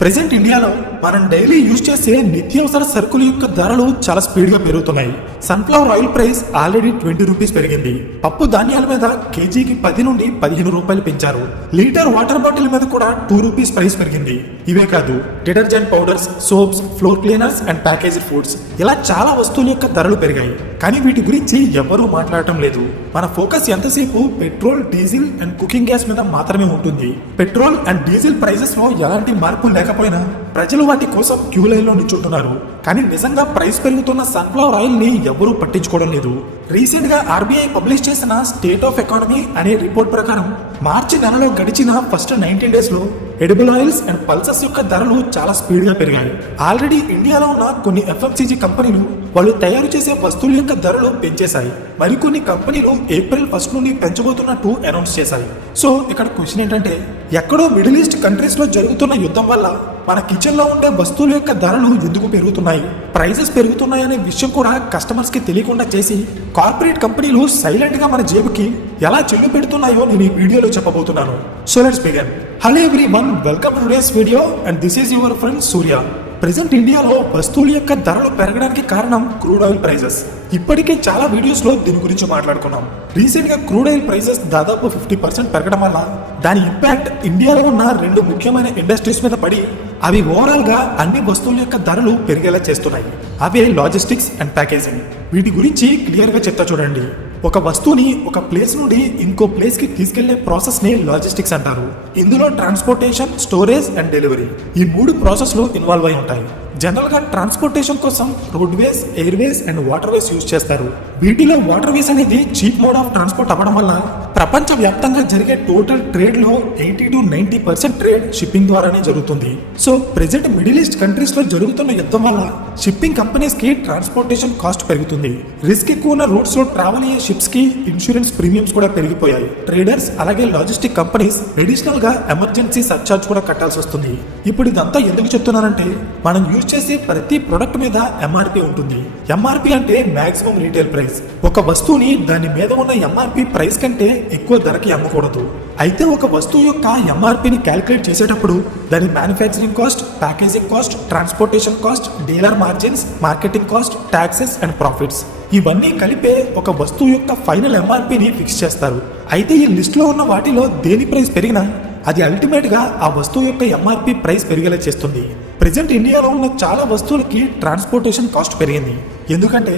Present ఇండియాలో మనం daily use చేసే నిత్యావసర సరుకుల యొక్క ధరలు చాలా స్పీడ్ గా పెరుగుతున్నాయి. Sunflower oil price already 20 rupees పెరిగింది. పప్పు ధాన్యాల మీద కేజీకి 10 నుండి 15 రూపాయలు పెంచారు. లీటర్ వాటర్ బాటిల్ మీద కూడా 2 రూపీస్ ప్రైస్ పెరిగింది. ఇవే కాదు, detergent powders, soaps, floor cleaners and packaged foods ఇలా చాలా వస్తువుల యొక్క ధరలు పెరిగాయి. కానీ వీటి గురించి ఎవరూ మాట్లాడటం లేదు. మన ఫోకస్ ఎంతసేపు petrol, diesel and cooking gas మీద మాత్రమే ఉంటుంది. పెట్రోల్ అండ్ డీజిల్ ప్రైజెస్ లో ఎలాంటి మార్పు లేకపోయినా ప్రజలు వాటి కోసం క్యూ లైన్ లో నిల్చుంటున్నారు. కానీ నిజంగా ప్రైస్ పెరుగుతున్న సన్ఫ్లవర్ ఆయిల్ ని ఎవరూ పట్టించుకోవడం లేదు. రీసెంట్ గా ఆర్బీఐ పబ్లిష్ చేసిన స్టేట్ ఆఫ్ ఎకానమీ అనే రిపోర్ట్ ప్రకారం మార్చి నెలలో గడిచిన ఫస్ట్ 19 డేస్ లో ఎడిబుల్ ఆయిల్స్ అండ్ పల్సెస్ యొక్క ధరలు చాలా స్పీడ్ గా పెరిగాయి. ఆల్రెడీ ఇండియాలో ఉన్న కొన్ని ఎఫ్ఎంసీజీ కంపెనీలు వాళ్ళు తయారు చేసే వస్తువుల యొక్క ధరలు పెంచేశాయి. మరికొన్ని కంపెనీలు ఏప్రిల్ 1 నుండి పెంచబోతున్నట్టు అనౌన్స్ చేశాయి. సో ఇక్కడ క్వశ్చన్ ఏంటంటే, ఎక్కడో మిడిల్ ఈస్ట్ కంట్రీస్ లో జరుగుతున్న యుద్ధం వల్ల మన కిచెన్ లో ఉండే వస్తువుల యొక్క ధరలు ఎందుకు పెరుగుతున్నాయి, ప్రైజెస్ పెరుగుతున్నాయనే విషయం కూడా కస్టమర్స్ కి తెలియకుండా చేసి కార్పొరేట్ కంపెనీలు సైలెంట్ గా మన జేబుకి ఎలా చెల్లు పెడుతున్నాయో నేను ఈ వీడియోలో చెప్పబోతున్నాను. So let's begin. Hello everyone, welcome to today's video and this is your friend Surya. Present ఇండియాలో వస్తువుల యొక్క ధరలు పెరగడానికి కారణం క్రూడ్ ఆయిల్ ప్రైజెస్. ఇప్పటికే చాలా వీడియోస్ లో దీని గురించి మాట్లాడుకున్నాం. రీసెంట్ గా క్రూడ్ ఆయిల్ ప్రైజెస్ దాదాపు 50% పెరగడం వల్ల దాని ఇంపాక్ట్ ఇండియాలో ఉన్న 2 ముఖ్యమైన ఇండస్ట్రీస్ మీద పడి అవి ఓవరాల్ గా అన్ని వస్తువుల యొక్క ధరలు పెరిగేలా చేస్తున్నాయి. అవే లాజిస్టిక్స్ అండ్ ప్యాకేజింగ్. వీటి గురించి క్లియర్ గా చెప్తా చూడండి. ఒక వస్తువుని ఒక ప్లేస్ నుండి ఇంకో ప్లేస్ కి తీసుకెళ్లే ప్రాసెస్ ని లాజిస్టిక్స్ అంటారు. ఇందులో ట్రాన్స్పోర్టేషన్, స్టోరేజ్ అండ్ డెలివరీ ఈ 3 ప్రాసెస్లు ఇన్వాల్వ్ అయి ఉంటాయి. జనరల్ గా ట్రాన్స్పోర్టేషన్ కోసం roadways, Airways and water ways use చేస్తారు. వీటిలో వాటర్ వేస్ అనేది చీప్ మోడ్ ఆఫ్ ట్రాన్స్పోర్ట్ అవ్వడం వల్ల ప్రపంచ వ్యాప్తంగా జరిగే టోటల్ ట్రేడ్ లో 80 to 90% ట్రేడ్ షిప్పింగ్ ద్వారానే జరుగుతుంది. So present middle east countries లో జరుగుతున్న యుద్ధం వల్ల షిప్పింగ్ కంపెనీస్ కి ట్రాన్స్పోర్టేషన్ కాస్ట్ పెరుగుతుంది. రిస్క్ ఎక్కువ ఉన్న రూట్స్ లో ట్రావెల్ అయ్యే షిప్స్ కి ఇన్సూరెన్స్ ప్రీమియమ్స్ కూడా పెరిగిపోయాయి. ట్రేడర్స్ అలాగే లాజిస్టిక్ కంపెనీస్ అడిషనల్ గా ఎమర్జెన్సీ సర్చార్జ్ కూడా కట్టాల్సి వస్తుంది. ఇప్పుడు ఇదంతా ఎందుకు చెప్తున్నానంటే, మనం యూజ్ చేసే ప్రతి ప్రొడక్ట్ మీద ఎంఆర్పి ఉంటుంది. ఎంఆర్పి అంటే మాక్సిమం రీటైల్ ప్రైస్. ఒక వస్తువుని దాని మీద ఉన్న ఎంఆర్పి ప్రైస్ కంటే ఎక్కువ ధరకి అమ్మకూడదు. అయితే ఒక వస్తువు యొక్క ఎంఆర్పిని క్యాలిక్యులేట్ చేసేటప్పుడు దాని manufacturing cost, packaging cost, transportation cost, dealer margins, marketing cost, taxes and profits ఇవన్నీ కలిపే ఒక వస్తువు యొక్క ఫైనల్ ఎంఆర్పిని ఫిక్స్ చేస్తారు. అయితే ఈ లిస్ట్ లో ఉన్న వాటిలో దేని ప్రైస్ పెరిగినా అది అల్టిమేట్ గా ఆ వస్తువు యొక్క ఎంఆర్పి ప్రైస్ పెరిగేలా చేస్తుంది. ప్రెసెంట్ ఇండియాలో ఉన్న చాలా వస్తువులకి ట్రాన్స్పోర్టేషన్ కాస్ట్ పెరిగింది. ఎందుకంటే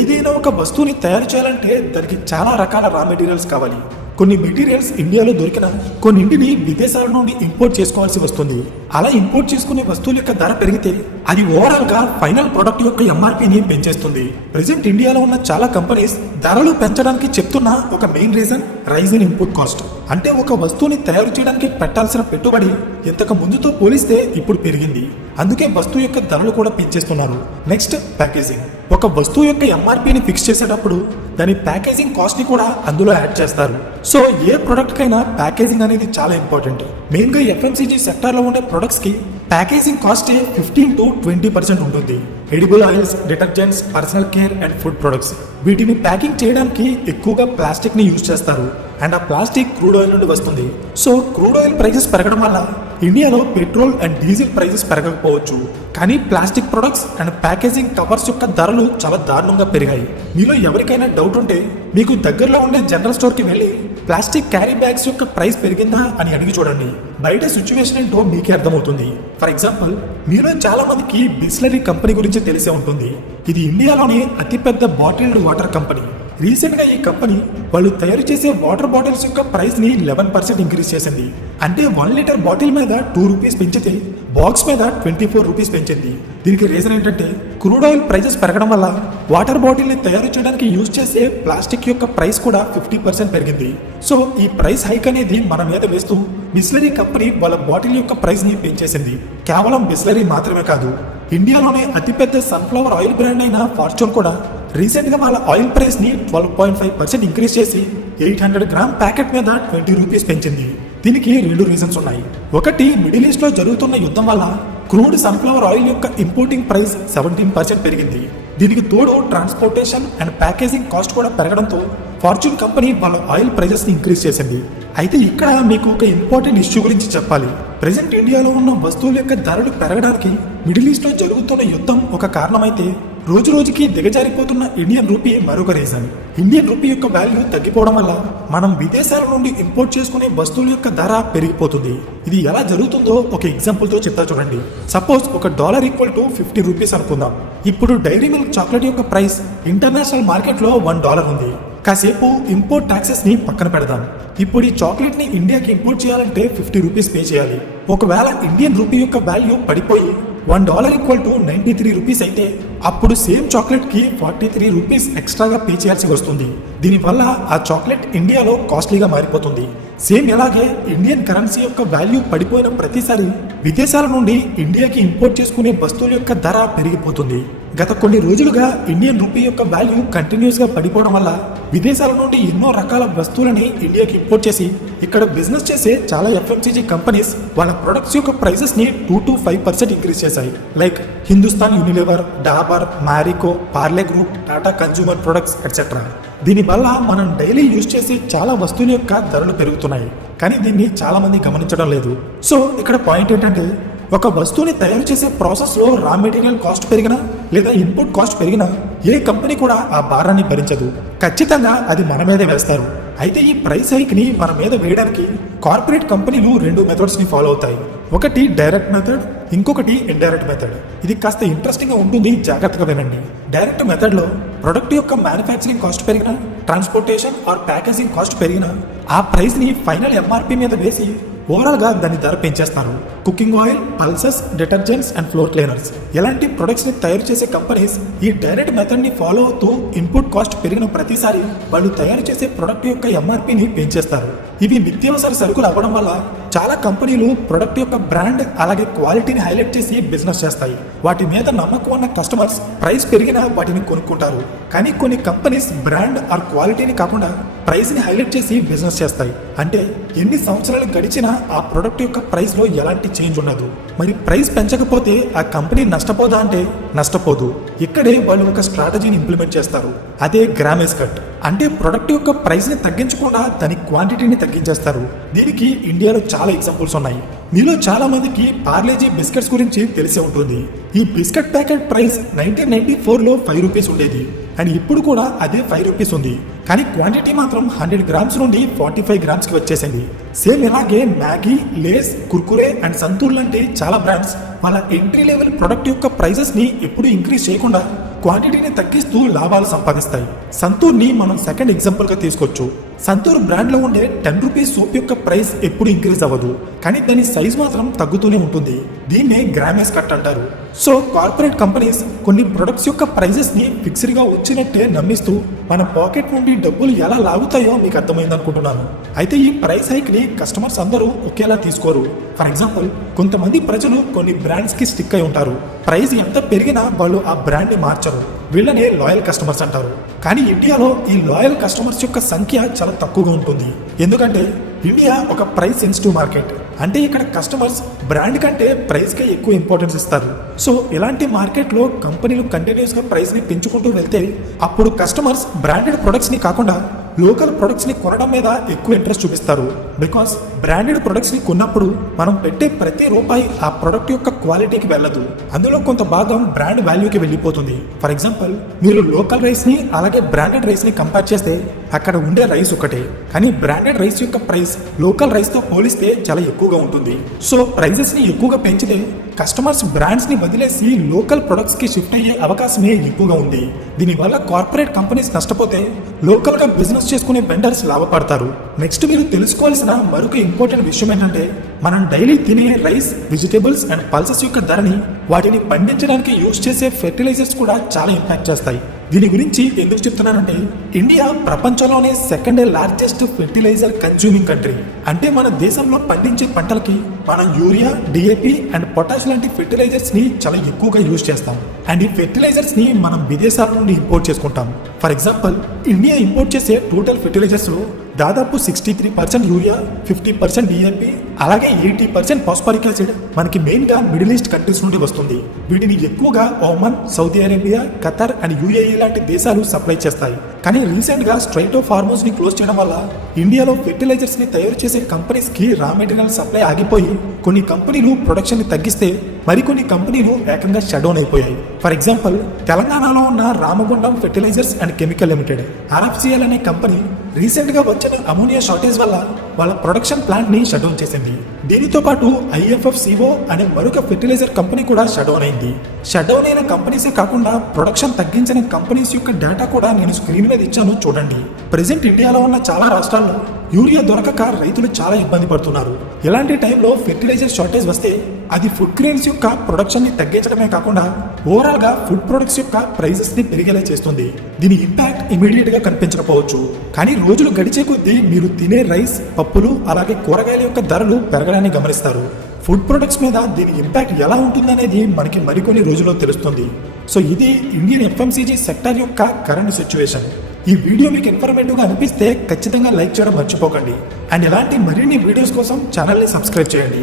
ఏదైనా ఒక వస్తువుని తయారు చేయాలంటే దానికి చాలా రకాల రా మెటీరియల్స్ కావాలి. కొన్ని మెటీరియల్స్ ఇండియాలో దొరికిన కొన్నింటిని విదేశాల నుండి ఇంపోర్ట్ చేసుకోవాల్సి వస్తుంది. అలా ఇంపోర్ట్ చేసుకునే వస్తువుల యొక్క ధర పెరిగితే అది ఓవరాల్ గా ఫైనల్ ప్రొడక్ట్ యొక్క ఎంఆర్పిని పెంచేస్తుంది. ప్రెసెంట్ ఇండియాలో ఉన్న చాలా కంపెనీస్ ధరలు పెంచడానికి చెప్తున్న ఒక main reason rise in input cost. అంటే ఒక వస్తువుని తయారు చేయడానికి పెట్టాల్సిన పెట్టుబడి ఇంతకు ముందుతో పోలిస్తే ఇప్పుడు పెరిగింది. అందుకే వస్తువు యొక్క ధరలు కూడా పెంచేస్తున్నారు. Next packaging. ఒక వస్తువు యొక్క ఎంఆర్పిని ఫిక్స్ చేసేటప్పుడు దాని ప్యాకేజింగ్ కాస్ట్ ని కూడా అందులో యాడ్ చేస్తారు. సో ఏ ప్రొడక్ట్ కైనా ప్యాకేజింగ్ అనేది చాలా ఇంపార్టెంట్. మెయిన్ గా ఎఫ్ఎంసీజీ సెక్టార్ లో ఉండే ప్రొడక్ట్స్ కి ప్యాకేజింగ్ కాస్ట్ 15 to 20% ఉంటుంది. Edible oils, detergents, personal care and food products వీటిని ప్యాకింగ్ చేయడానికి ఎక్కువగా ప్లాస్టిక్ ని యూజ్ చేస్తారు. అండ్ ఆ ప్లాస్టిక్ క్రూడ్ ఆయిల్ నుండి వస్తుంది. సో క్రూడ్ ఆయిల్ ప్రైజెస్ పెరగడం వల్ల ఇండియాలో పెట్రోల్ అండ్ డీజిల్ ప్రైజెస్ పెరగకపోవచ్చు, కానీ plastic products and packaging covers యొక్క ధరలు చాలా దారుణంగా పెరిగాయి. మీలో ఎవరికైనా డౌట్ ఉంటే మీకు దగ్గరలో ఉండే జనరల్ స్టోర్ కి వెళ్ళి ప్లాస్టిక్ క్యారీ బ్యాగ్స్ యొక్క ప్రైస్ పెరిగిందా అని అడిగి చూడండి. బయట సిచ్యువేషన్ ఏంటో మీకే అర్థమవుతుంది. ఫర్ ఎగ్జాంపుల్, మీలో చాలా మందికి బిస్లరీ కంపెనీ గురించి తెలిసే ఉంటుంది. ఇది ఇండియాలోని అతిపెద్ద బాటిల్డ్ వాటర్ కంపెనీ. రీసెంట్ గా ఈ కంపెనీ వాళ్ళు తయారు చేసే వాటర్ బాటిల్స్ యొక్క ప్రైస్ ని 11% ఇంక్రీజ్ చేసింది. అంటే 1 లీటర్ బాటిల్ మీద 2 రూపీస్ పెంచితే బాక్స్ మీద 24 రూపీస్ పెంచింది. దీనికి రీజన్ ఏంటంటే, క్రూడ్ ఆయిల్ ప్రైజెస్ పెరగడం వల్ల వాటర్ బాటిల్ ని తయారు చేయడానికి యూజ్ చేసే ప్లాస్టిక్ యొక్క ప్రైస్ కూడా 50% పెరిగింది. సో ఈ ప్రైస్ హైక్ అనేది మన మీద వేస్తూ బిస్లరీ కంపెనీ వాళ్ళ బాటిల్ యొక్క ప్రైస్ ని పెంచేసింది. కేవలం బిస్లరీ మాత్రమే కాదు, ఇండియాలోనే అతిపెద్ద సన్ఫ్లవర్ ఆయిల్ బ్రాండ్ అయిన ఫార్చ్యూన్ కూడా రీసెంట్ గా వాళ్ళ ఆయిల్ ప్రైస్ ని 12.5% ఇంక్రీజ్ చేసి 800 గ్రామ్ ప్యాకెట్ మీద 20 రూపీస్ పెంచింది. దీనికి 2 రీజన్స్ ఉన్నాయి. ఒకటి, మిడిల్ ఈస్ట్ లో జరుగుతున్న యుద్ధం వల్ల క్రూడ్ సన్ఫ్లవర్ ఆయిల్ యొక్క ఇంపోర్టింగ్ ప్రైస్ 17% పెరిగింది. దీనికి తోడు ట్రాన్స్పోర్టేషన్ అండ్ ప్యాకేజింగ్ కాస్ట్ కూడా పెరగడంతో ఫార్చ్యూన్ కంపెనీ వాళ్ళ ఆయిల్ ప్రైజెస్ ని ఇంక్రీజ్ చేసింది. అయితే ఇక్కడ మీకు ఒక ఇంపార్టెంట్ ఇష్యూ గురించి చెప్పాలి. ప్రెసెంట్ ఇండియాలో ఉన్న వస్తువుల యొక్క ధరలు పెరగడానికి మిడిల్ ఈస్ట్ లో జరుగుతున్న యుద్ధం ఒక కారణమైతే, రోజు రోజుకి దిగజారిపోతున్న ఇండియన్ రూపీ మరొక రీజన్. ఇండియన్ రూపీ యొక్క వాల్యూ తగ్గిపోవడం వల్ల మనం విదేశాల నుండి ఇంపోర్ట్ చేసుకునే వస్తువుల యొక్క ధర పెరిగిపోతుంది. ఇది ఎలా జరుగుతుందో ఒక ఎగ్జాంపుల్ తో చెప్తా చూడండి. సపోజ్ ఒక $= = 50 రూపీస్ అనుకుందాం. ఇప్పుడు డైరీ మిల్క్ చాక్లెట్ యొక్క ప్రైస్ ఇంటర్నేషనల్ మార్కెట్ లో $1 ఉంది. కాసేపు ఇంపోర్ట్ ట్యాక్సెస్ ని పక్కన పెడదాం. ఇప్పుడు ఈ చాక్లెట్ ని ఇండియాకి ఇంపోర్ట్ చేయాలంటే 50 రూపీస్ పే చేయాలి. ఒకవేళ ఇండియన్ రూపీ యొక్క వాల్యూ పడిపోయి $1 = 93 రూపీస్ అయితే అప్పుడు సేమ్ చాక్లెట్ కి 43 రూపీస్ ఎక్స్ట్రాగా పే చేయాల్సి వస్తుంది. దీనివల్ల ఆ చాక్లెట్ ఇండియాలో కాస్ట్లీగా మారిపోతుంది. సేమ్ ఇలాగే ఇండియన్ కరెన్సీ యొక్క వాల్యూ పడిపోయిన ప్రతిసారి విదేశాల నుండి ఇండియాకి ఇంపోర్ట్ చేసుకునే వస్తువుల యొక్క ధర పెరిగిపోతుంది. గత కొన్ని రోజులుగా ఇండియన్ రూపీ యొక్క వాల్యూ కంటిన్యూస్ గా పడిపోవడం వల్ల విదేశాల నుండి ఎన్నో రకాల వస్తువులని ఇండియాకి ఇంపోర్ట్ చేసి ఇక్కడ బిజినెస్ చేసే చాలా ఎఫ్ఎంసీజీ కంపెనీస్ వాళ్ళ ప్రొడక్ట్స్ యొక్క ప్రైసెస్ ని 2 to 5% ఇంక్రీజ్ చేశాయి. Like Hindustan Unilever, Dabur, Marico, Parle group, Tata consumer products etcetera. దీనివల్ల మనం డైలీ యూజ్ చేసే చాలా వస్తువుల యొక్క ధరలు పెరుగుతున్నాయి. కానీ దీన్ని చాలా మంది గమనించడం లేదు. సో ఇక్కడ పాయింట్ ఏంటంటే, ఒక వస్తువుని తయారు చేసే ప్రాసెస్ లో రా మెటీరియల్ కాస్ట్ పెరిగినా లేదా ఇన్పుట్ కాస్ట్ పెరిగినా ఏ కంపెనీ కూడా ఆ భారాన్ని భరించదు. ఖచ్చితంగా అది మన మీదే వేస్తారు. అయితే ఈ ప్రైస్ హైక్ ని మన మీద వేయడానికి కార్పొరేట్ కంపెనీలు 2 మెథడ్స్ ని ఫాలో అవుతాయి. ఒకటి డైరెక్ట్ మెథడ్, ఇంకొకటి ఇండైరెక్ట్ మెథడ్. ఇది కాస్త ఇంట్రెస్టింగ్ గా ఉంటుంది, జాగ్రత్తగా వినండి. డైరెక్ట్ మెథడ్ లో ప్రొడక్ట్ యొక్క మ్యానుఫ్యాక్చరింగ్ కాస్ట్ పెరిగినా, ట్రాన్స్పోర్టేషన్ ఆర్ ప్యాకేజింగ్ కాస్ట్ పెరిగినా ఆ ప్రైస్ ని ఫైనల్ ఎంఆర్పి మీద వేసి ఓవరాల్ గా దాని ధర పెంచేస్తారు. Cooking oil, pulses, detergents and floor cleaners ఇలాంటి ప్రొడక్ట్స్ ని తయారు చేసే కంపెనీస్ ఈ డైరెక్ట్ మెథడ్ ని ఫాలో అవుతూ ఇన్పుట్ కాస్ట్ పెరిగిన ప్రతిసారి వాళ్ళు తయారు చేసే ప్రొడక్ట్ యొక్క ఎంఆర్పిని పెంచేస్తారు. ఇవి నిత్యావసర సరుకులు అవ్వడం వల్ల చాలా కంపెనీలు ప్రొడక్ట్ యొక్క బ్రాండ్ అలాగే క్వాలిటీని హైలైట్ చేసి బిజినెస్ చేస్తాయి. వాటి మీద నమ్మకం ఉన్న కస్టమర్స్ ప్రైస్ పెరిగినా వాటిని కొనుక్కుంటారు. కానీ కొన్ని కంపెనీస్ బ్రాండ్ ఆర్ క్వాలిటీని కాకుండా ప్రైస్ ని హైలైట్ చేసి బిజినెస్ చేస్తాయి. అంటే ఎన్ని సంవత్సరాలు గడిచినా ఆ ప్రొడక్ట్ యొక్క ప్రైస్ లో ఎలాంటి చేంజ్ ఉండదు. మరి ప్రైస్ పెంచకపోతే ఆ కంపెనీ నష్టపోదా అంటే నష్టపోదు. ఇక్కడే వాళ్ళు ఒక స్ట్రాటజీని ఇంప్లిమెంట్ చేస్తారు. అదే గ్రామేజ్ కట్. అంటే ప్రొడక్ట్ యొక్క ప్రైస్ ని తగ్గించకుండా దాని క్వాంటిటీని తగ్గించేస్తారు. దీనికి ఇండియాలో చాలా ఎగ్జాంపుల్స్ ఉన్నాయి. మీలో చాలా మందికి పార్లేజీ బిస్కెట్స్ గురించి తెలిసే ఉంటుంది. ఈ బిస్కెట్ ప్యాకెట్ ప్రైస్ 1994లో 5 రూపీస్ ఉండేది అండ్ ఇప్పుడు కూడా అదే 5 రూపీస్ ఉంది. కానీ క్వాంటిటీ మాత్రం 100 గ్రామ్స్ నుండి 45 గ్రామ్స్ కి వచ్చేసింది. సేమ్ ఇలాగే Maggi, Lays, Kurkure and Santoor లాంటి చాలా బ్రాండ్స్ వాళ్ళ ఎంట్రీ లెవెల్ ప్రొడక్ట్ యొక్క ప్రైసెస్ ని ఎప్పుడు ఇంక్రీజ్ చేయకుండా క్వాంటిటీని తగ్గిస్తూ లాభాలు సంపాదిస్తాయి. సంతూర్ని మనం సెకండ్ ఎగ్జాంపుల్ గా తీసుకోవచ్చు. సంతూర్ బ్రాండ్ లో ఉండే 10 రూపీస్ సోప్ యొక్క ప్రైస్ ఎప్పుడు ఇంక్రీజ్ అవ్వదు, కానీ దాని సైజ్ మాత్రం తగ్గుతూనే ఉంటుంది. దీన్నే గ్రామేజ్ కట్ అంటారు. సో కార్పొరేట్ కంపెనీస్ కొన్ని ప్రొడక్ట్స్ యొక్క ప్రైజెస్ ని ఫిక్స్డ్ గా వచ్చినట్టే నమ్మిస్తూ మన పాకెట్ నుండి డబ్బులు ఎలా లాగుతాయో మీకు అర్థమైంది అనుకుంటున్నాను. అయితే ఈ ప్రైస్ హైక్ ని కస్టమర్స్ అందరూ ఒకేలా తీసుకోరు. ఫర్ ఎగ్జాంపుల్, కొంతమంది ప్రజలు కొన్ని బ్రాండ్స్ కి స్టిక్ అయి ఉంటారు. ప్రైస్ ఎంత పెరిగినా వాళ్ళు ఆ బ్రాండ్ ని మార్చరు. వీళ్ళనే లాయల్ కస్టమర్స్ అంటారు. కానీ ఇండియాలో ఈ లాయల్ కస్టమర్స్ యొక్క సంఖ్య చాలా తక్కువగా ఉంటుంది. ఎందుకంటే ఇండియా ఒక ప్రైస్ సెన్సిటివ్ మార్కెట్. అంటే ఇక్కడ కస్టమర్స్ బ్రాండ్ కంటే ప్రైస్ కే ఎక్కువ ఇంపార్టెన్స్ ఇస్తారు. సో ఇలాంటి మార్కెట్ లో కంపెనీలు కంటిన్యూస్ గా ప్రైస్ ని పెంచుకుంటూ వెళ్తే అప్పుడు కస్టమర్స్ బ్రాండెడ్ ప్రొడక్ట్స్ ని కాకుండా లోకల్ ప్రొడక్ట్స్ ని కొనడం మీద ఎక్కువ ఇంట్రెస్ట్ చూపిస్తారు. బికాస్ బ్రాండెడ్ ప్రొడక్ట్స్ ని కొన్నప్పుడు మనం పెట్టే ప్రతి రూపాయి ఆ ప్రొడక్ట్ యొక్క క్వాలిటీకి వెళ్ళదు. అందులో కొంత భాగం బ్రాండ్ వాల్యూకి వెళ్ళిపోతుంది. ఫర్ ఎగ్జాంపుల్, మీరు లోకల్ రైస్ ని అలాగే బ్రాండెడ్ రైస్ ని కంపేర్ చేస్తే అక్కడ ఉండే రైస్ ఒకటే, కానీ బ్రాండెడ్ రైస్ యొక్క ప్రైస్ లోకల్ రైస్ తో పోలిస్తే చాలా ఎక్కువగా ఉంటుంది. సో ప్రైజెస్ ని ఎక్కువగా పెంచితే కస్టమర్స్ బ్రాండ్స్ ని వదిలేసి లోకల్ ప్రొడక్ట్స్ కి షిఫ్ట్ అయ్యే అవకాశమే ఎక్కువగా ఉంది. దీనివల్ల కార్పొరేట్ కంపెనీస్ నష్టపోతే లోకల్ గా బిజినెస్ చేసుకునే వెండర్స్ లాభపడతారు. నెక్స్ట్ మీరు తెలుసుకోవాల్సిన మరొక ఇంపార్టెంట్ విషయం ఏంటంటే, మనం డైలీ తినే రైస్, వెజిటేబుల్స్ అండ్ పల్సెస్ యొక్క ధరని వాటిని పండించడానికి యూజ్ చేసే ఫెర్టిలైజర్స్ కూడా చాలా ఇంపాక్ట్ చేస్తాయి. దీని గురించి ఎందుకు చెప్తున్నానంటే, ఇండియా ప్రపంచంలోనే second largest fertiliser consuming country. అంటే మన దేశంలో పండించే పంటలకి మనం యూరియా, డిఏపి అండ్ పొటాష్ లాంటి ఫెర్టిలైజర్స్ ని చాలా ఎక్కువగా యూజ్ చేస్తాం. అండ్ ఈ ఫెర్టిలైజర్స్ ని మనం విదేశాల నుండి ఇంపోర్ట్ చేసుకుంటాం. ఫర్ ఎగ్జాంపుల్, ఇండియా ఇంపోర్ట్ చేసే టోటల్ ఫెర్టిలైజర్స్ లో దాదాపు 63% యూరియా, 50% డిఏపి, అలాగే 80% ఫాస్ఫరిక్ యాసిడ్ మనకి మెయిన్ గా మిడిల్ ఈస్ట్ కంట్రీస్ నుండి వస్తుంది. వీటిని ఎక్కువగా Oman, Saudi Arabia, Qatar and UAE లాంటి దేశాలు సప్లై చేస్తాయి. కానీ రీసెంట్ గా స్ట్రైట్ ఆఫ్ హార్మోజ్ ని క్లోజ్ చేయడం వల్ల ఇండియాలో ఫెర్టిలైజర్స్ ని తయారు చేసే కంపెనీస్ కి రా మెటీరియల్ సప్లై ఆగిపోయి కొన్ని కంపెనీలు ప్రొడక్షన్ ని తగ్గిస్తే మరికొన్ని కంపెనీలు ఏకంగా షట్ డౌన్ అయిపోయాయి. ఫర్ ఎగ్జాంపుల్, తెలంగాణలో ఉన్న Ramagundam fertilisers and chemical limited RFCL అనే కంపెనీ రీసెంట్ గా వచ్చిన అమోనియా షార్టేజ్ వల్ల వాళ్ళ ప్రొడక్షన్ ప్లాంట్ ని షట్ డౌన్ చేసింది. దీనితో పాటు IFFCO అనే మరొక ఫెర్టిలైజర్ కంపెనీ కూడా షట్ డౌన్ అయింది. షట్ డౌన్ అయిన కంపెనీసే కాకుండా ప్రొడక్షన్ తగ్గించిన కంపెనీస్ యొక్క డేటా కూడా నేను స్క్రీన్ మీద ఇచ్చాను చూడండి. ప్రెసెంట్ ఇండియాలో ఉన్న చాలా రాష్ట్రాల్లో యూరియా దొరకక రైతులు చాలా ఇబ్బంది పడుతున్నారు. ఇలాంటి టైంలో ఫెర్టిలైజర్ షార్టేజ్ వస్తే అది ఫుడ్ గ్రెయిన్స్ యొక్క ప్రొడక్షన్ ని తగ్గించడమే కాకుండా ఓవరాల్ గా ఫుడ్ ప్రొడక్ట్స్ యొక్క ప్రైజెస్ ని పెరిగేలా చేస్తుంది. దీని ఇంపాక్ట్ ఇమీడియట్ గా కనిపించకపోవచ్చు, కానీ రోజులు గడిచే కొద్దీ మీరు తినే రైస్, పప్పులు అలాగే కూరగాయల యొక్క ధరలు పెరగడాన్ని గమనిస్తారు. ఫుడ్ ప్రొడక్ట్స్ మీద దీని ఇంపాక్ట్ ఎలా ఉంటుందనేది మనకి మరికొన్ని రోజుల్లో తెలుస్తుంది. సో ఇది ఇండియన్ FMCG సెక్టర్ యొక్క కరెంట్ సిచ్యువేషన్. ఈ వీడియో మీకు ఇన్ఫర్మేటివ్ గా అనిపిస్తే ఖచ్చితంగా లైక్ చేయడం మర్చిపోకండి. అండ్ ఇలాంటి మరిన్ని వీడియోస్ కోసం ఛానల్ని సబ్స్క్రైబ్ చేయండి.